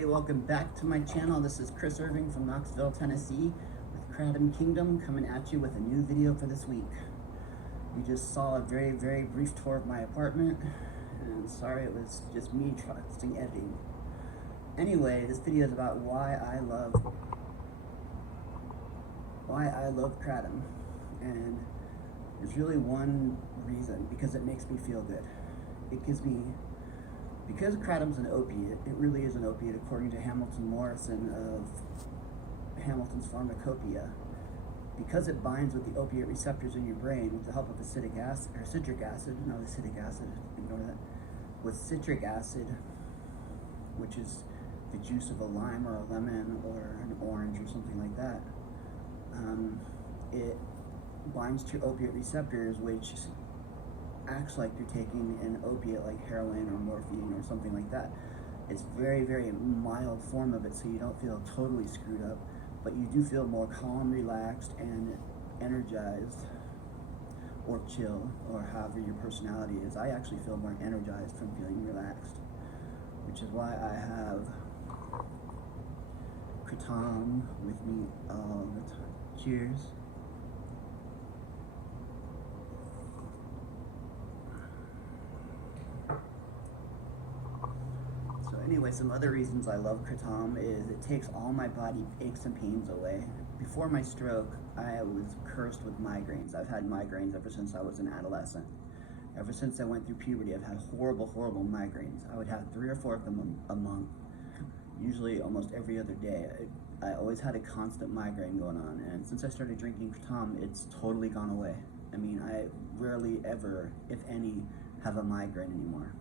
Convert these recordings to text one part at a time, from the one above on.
everybody, welcome back to my channel. This is Chris Irving from Knoxville, Tennessee with Kratom Kingdom coming at you with a new video for this week. You just saw a very brief tour of my apartment, and sorry it was just me trusting editing. Anyway, this video is about why I love Kratom, and there's really one reason: because it makes me feel good. It gives me, because Kratom's an opiate, it really is an opiate according to Hamilton Morrison of Hamilton's Pharmacopoeia. Because it binds with the opiate receptors in your brain with the help of citric acid, ignore that, with citric acid, which is the juice of a lime or a lemon or an orange or something like that, it binds to your opiate receptors, which acts like you're taking an opiate like heroin or morphine or something like that. It's very mild form of it, so you don't feel totally screwed up, but you do feel more calm, relaxed, and energized, or chill, or however your personality is. I actually feel more energized from feeling relaxed, which is why I have Kratom with me all the time. Cheers. Anyway, some other reasons I love Kratom is it takes all my body aches and pains away. Before my stroke, I was cursed with migraines. I've had migraines ever since I was an adolescent. Ever since I went through puberty, I've had horrible migraines. I would have 3 or 4 of them a month, usually almost every other day. I always had a constant migraine going on, and since I started drinking Kratom, it's totally gone away. I mean, I rarely ever, if any, have a migraine anymore.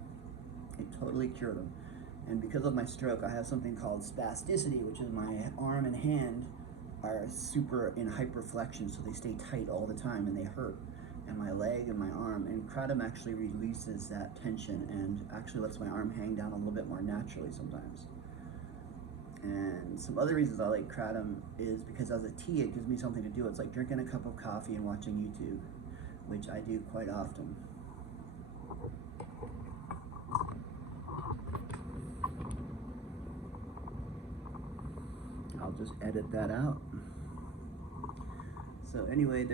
It totally cured them. And because of my stroke, I have something called spasticity, which is my arm and hand are super in hyperflexion, so they stay tight all the time and they hurt. And my leg and my arm, and Kratom actually releases that tension and actually lets my arm hang down a little bit more naturally sometimes. And some other reasons I like Kratom is because as a tea, it gives me something to do. It's like drinking a cup of coffee and watching YouTube, which I do quite often. I'll just edit that out. So anyway,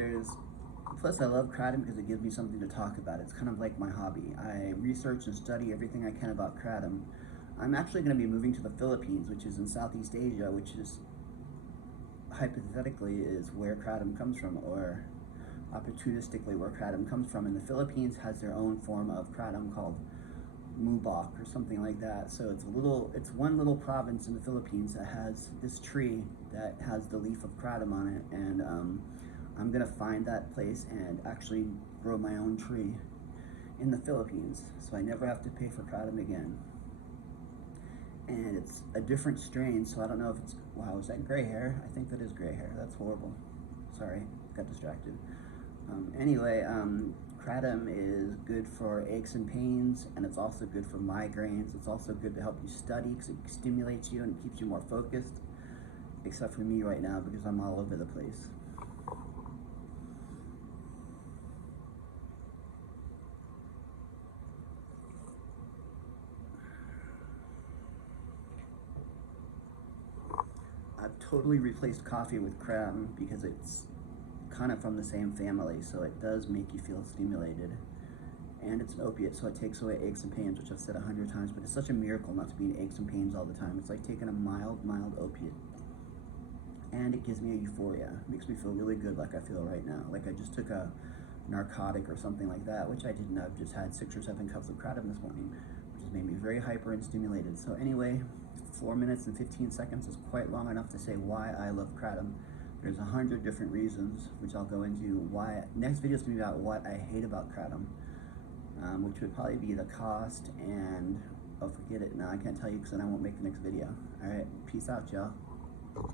plus I love Kratom because it gives me something to talk about. It's kind of like my hobby. I research and study everything I can about Kratom. I'm actually going to be moving to the Philippines, which is in Southeast Asia, which is hypothetically is where Kratom comes from, or opportunistically where Kratom comes from. And the Philippines has their own form of Kratom called Mubok or something like that. So it's one little province in the Philippines that has this tree that has the leaf of Kratom on it, and I'm gonna find that place and actually grow my own tree in the Philippines, so I never have to pay for Kratom again. And it's a different strain, so I don't know if it's, wow, is that gray hair? I think that is gray hair. That's horrible. Sorry, got distracted. Anyway, Kratom is good for aches and pains, and it's also good for migraines. It's also good to help you study because it stimulates you and it keeps you more focused, except for me right now because I'm all over the place. I've totally replaced coffee with Kratom because it's kind of from the same family, so it does make you feel stimulated, and it's an opiate, so it takes away aches and pains, which I've said 100 times, but it's such a miracle not to be in aches and pains all the time. It's like taking a mild opiate, and it gives me a euphoria. It makes me feel really good, like I feel right now, like I just took a narcotic or something like that, which I didn't. I've just had 6 or 7 cups of Kratom this morning, which has made me very hyper and stimulated. So anyway, 4 minutes and 15 seconds is quite long enough to say why I love Kratom. There's 100 different reasons, which I'll go into. Why next video is going to be about what I hate about Kratom, which would probably be the cost, and oh, forget it. No, I can't tell you because then I won't make the next video. All right, peace out, y'all.